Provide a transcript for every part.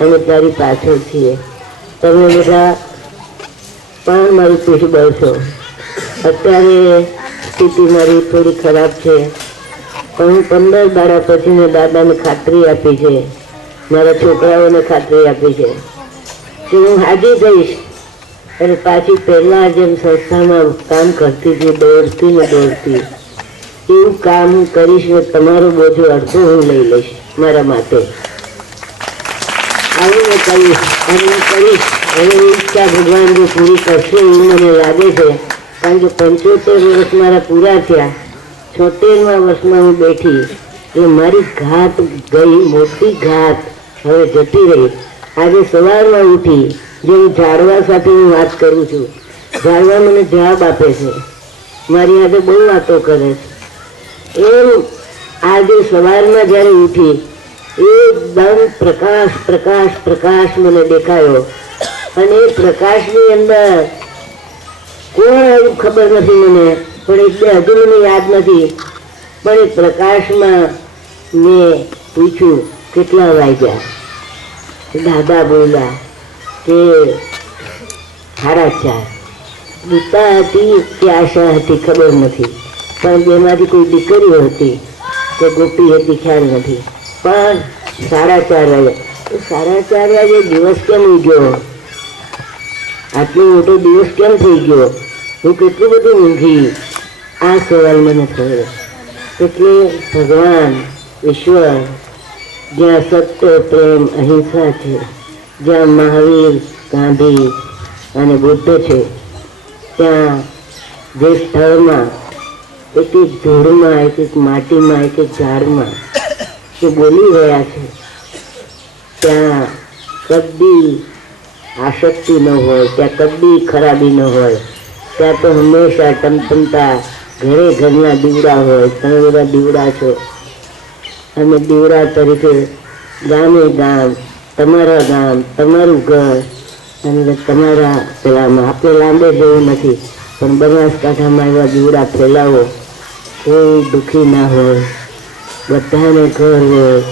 અમે તારી પાછળ છીએ. તમે બધા પણ મારી પીઠ બળશો. અત્યારે સ્થિતિ મારી થોડી ખરાબ છે, પણ હું 15 દાડા પછી મેં દાદાને ખાતરી આપી છે, મારા છોકરાઓને ખાતરી આપી છે કે હું હાજી થઈશ અને પાછી પહેલા જેમ સંસ્થામાં કામ કરતી હતી, દોડતી ને દોડતી, એવું કામ કરીશ ને તમારો બોજો અડધો હું લઈ લઈશ મારા માટે. આવું મેં કહીશ અને હું કરીશ. હવે ઈચ્છા ભગવાન જો પૂરી કરશે એવું મને લાગે છે, કારણ કે 75 વર્ષ મારા પૂરા થયા. 76મા વર્ષમાં હું બેઠી એટલે મારી ઘાત ગઈ, મોટી ઘાત હવે જતી રહી. આજે સવારમાં ઉઠી જે હું ઝાડવા સાથે હું વાત કરું છું, ઝાડવા મને જવાબ આપે છે, મારી આજે બહુ વાતો કરે છે. એમ આજે સવારમાં જ્યારે ઉઠી એકદમ પ્રકાશ પ્રકાશ પ્રકાશ મને દેખાયો અને એ પ્રકાશની અંદર કોણ આવ્યું ખબર નથી મને, પણ એટલે હજુ મને યાદ નથી. પણ એ પ્રકાશમાં મેં પૂછ્યું કેટલા વાગ્યા? દાદા બોલ્યા કે 4:30. દીપા હતી કે આશા હતી ખબર નથી, પણ બેમાંથી કોઈ દીકરીઓ હતી કે ગોપી હતી ખ્યાલ નથી, પણ 4:30 વાગ્યા. 4:30 વાગે દિવસ કેમ ઉગ્યો? આટલો મોટો દિવસ કેમ થઈ ગયો? હું કેટલું બધું ઊંઘી? આ સવાલ મને થયો. એટલે ભગવાન ઈશ્વર જ્યાં સત્ય, પ્રેમ, અહિંસા છે, જ્યાં મહાવીર, ગાંધી અને બુદ્ધ છે, ત્યાં જે સ્થળમાં એક એક ધૂળમાં, એક એક માટીમાં, એક એક ઝાડમાં જે બોલી રહ્યા છે, ત્યાં કદી આસક્તિ ન હોય, ત્યાં કદી ખરાબી ન હોય. ત્યાં તો હંમેશા ટમટમતા ઘરે ઘરના દીવડા હોય. તમે બધા દીવડા છો, અમે દીવડા તરીકે ગામે ગામ, તમારા ગામ, તમારું ઘર અને તમારા પેલામાં આપણે લાંબે જવું નથી, પણ બનાસકાંઠામાં એવા દીવડા ફેલાવો. કોઈ દુઃખી ના હોય, બધાને ઘર હોય,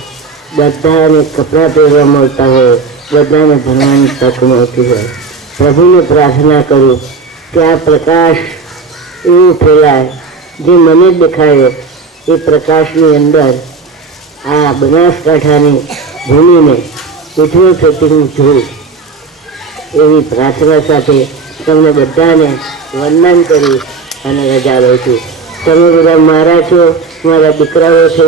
બધાને કપડાં પહેરવા મળતા હોય, બધાને ભણવાની તક મળતી હોય. પ્રભુને પ્રાર્થના કરું કે આ પ્રકાશ એવું ફેલાય જે મને દેખાયો. એ પ્રકાશની અંદર આ બનાસકાંઠાની ભૂમિને ઉજ્જવળ થતી હું જોઉં, એવી પ્રાર્થના સાથે તમને બધાને વંદન કરી અને રજા લઉં છું. તમે બધા મારા છો, મારા દીકરાઓ છો,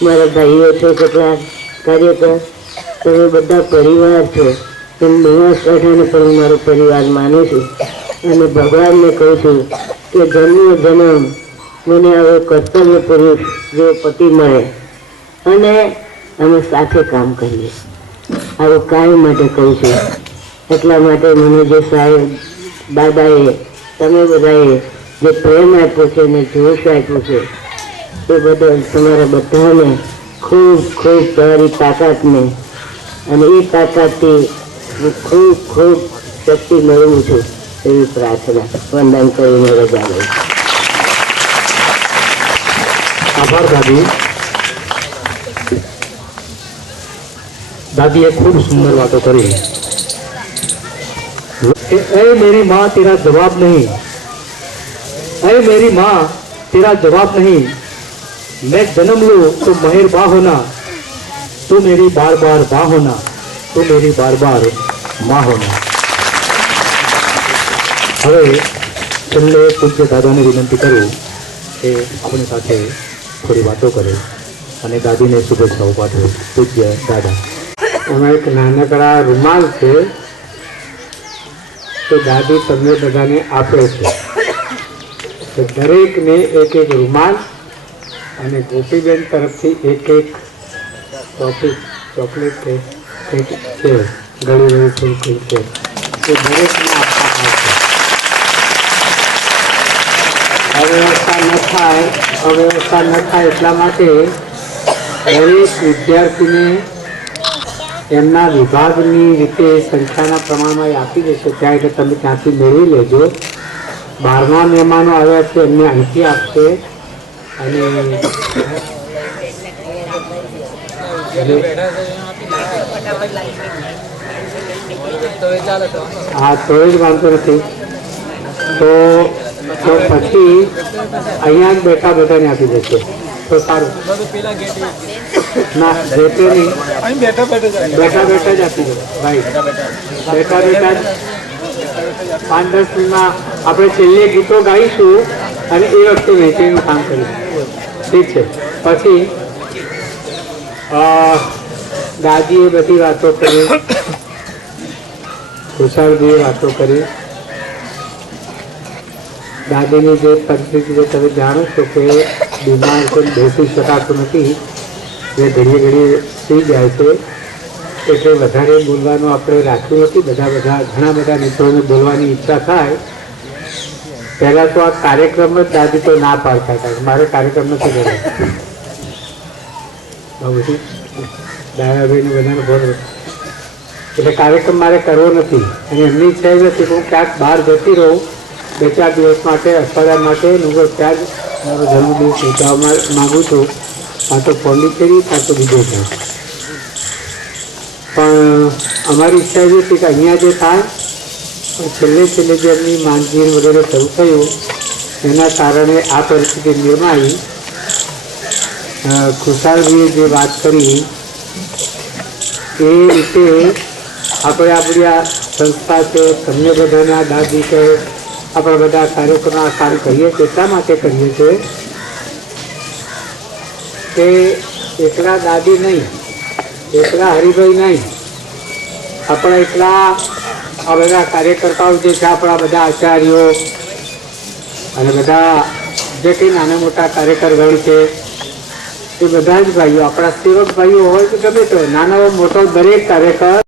મારા ભાઈઓ છો, કેટલાક કાર્યકર, તમે બધા પરિવાર છો. એમ બનાસકાંઠાને પણ હું મારો પરિવાર માનું છું અને ભગવાનને કહું છું કે જન્મ મને હવે કર્તવ્ય પુરુષ જેવો પતિ મળે અને અમે સાથે કામ કરીએ. આવું કાયમ માટે કહું છું. એટલા માટે મને જે સાહેબ દાદાએ, તમે બધાએ જે પ્રેમ આપ્યો છે ને જોશ આપ્યો છે એ બદલ તમારા બધાને ખૂબ ખૂબ તમારી તાકાતને અને એ તાકાતથી હું ખૂબ ખૂબ શક્તિ મેળવું છું એવી પ્રાર્થના વંદન કરીને રજા લઉં. આભાર દાદી. दादी खूब सुंदर बातों करी कि ऐ मेरी माँ तेरा जवाब नहीं, ऐ मेरी माँ तेरा जवाब नहीं, मैं जन्म लूं तो मेहर बा होना, तू मेरी बार बार बा होना, तू मेरी बार बार माँ होना. હવે છેલ્લે પૂજ્ય દાદાને વિનંતી કરું કે આપણી સાથે થોડી વાતો કરે અને દાદીને શુભેચ્છાઓ પાઠવે. પૂજ્ય દાદા. એમાં એક નાનકડા રૂમાલ છે તો દાદી તમને બધાને આપે છે. તો દરેકને એક એક રૂમાલ અને ગોપીબેન તરફથી એક એક ચોકલેટ કે કંઈક છે, ગળી ગળી ફૂલફૂલ છે, એ દરેકને આપવામાં આવશે. અવ્યવસ્થા ન થાય એટલા માટે દરેક વિદ્યાર્થીને એમના વિભાગની રીતે સંખ્યાના પ્રમાણમાં આપી દેશે ત્યાં, એટલે તમે ત્યાંથી મેળવી લેજો. 12મા મહેમાનો આવ્યા છે એમને અહીંથી આપશે અને હા તો જ વાંધો નથી. તો પછી અહીંયા જ બેઠા બધાને આપી દેશે તો સારું. ના જેતે નહીં, બેઠા બેઠા જ આપી દો ભાઈ. બેઠા બેઠા જ 5-10 મિનિટમાં આપણે છેલ્લે ગીતો ગાઈશું અને એ વખતે વહેંચણીનું કામ કરીશું. ઠીક છે. પછી દાદીએ બધી વાતો કરી, ખુશાલજીએ વાતો કરી. દાદીની જે પરિસ્થિતિ છે તમે જાણો છો કે બીમાર છે, બેસી શકાતું નથી, જે ઘડીએ ઘડીએ સુઈ જાય છે, એટલે વધારે બોલવાનું આપણે રાખ્યું નથી. ઘણા બધા મિત્રોને બોલવાની ઈચ્છા થાય. પહેલાં તો આ કાર્યક્રમ જ દાદી તો ના પાડતા હતા, મારે કાર્યક્રમ નથી કરવો. બધું દાદાભાઈને બધાને બોલો એટલે કાર્યક્રમ મારે કરવો નથી. અને એમની ઈચ્છા એ નથી કે હું ક્યાંક બહાર જતી રહું 2-4 દિવસ માટે, અઠવાડિયા માટે. હું ત્યાં જ મારો જન્મદિવસ ઉજવવા માગું છું, કાં તો પોંડિચેરી કાં તો બીજે ક્યાં. પણ અમારી ઈચ્છા એવી હતી કે અહીંયા જે થાય, છેલ્લે જે એમની માંદગી વગેરે શરૂ થયું એના કારણે આ પરિસ્થિતિ નિર્માઈ. ખુશાલજીએ જે વાત કરી એ રીતે આપણે આપણી આ સંસ્થા છે, તમને બધાના દાદી છે, આપણે બધા કાર્યક્રમો આ કામ કરીએ છીએ. એટલા માટે કરીએ છીએ કે એકલા દાદી નહીં, એકલા હરિભાઈ નહીં, આપણા એટલા આ બધા કાર્યકર્તાઓ જે છે, આપણા બધા આચાર્યો અને બધા જે કંઈ નાના મોટા કાર્યકરગણ છે એ બધા જ ભાઈઓ, આપણા સેવક ભાઈઓ હોય કે ગમે તે નાનો મોટો દરેક કાર્યકર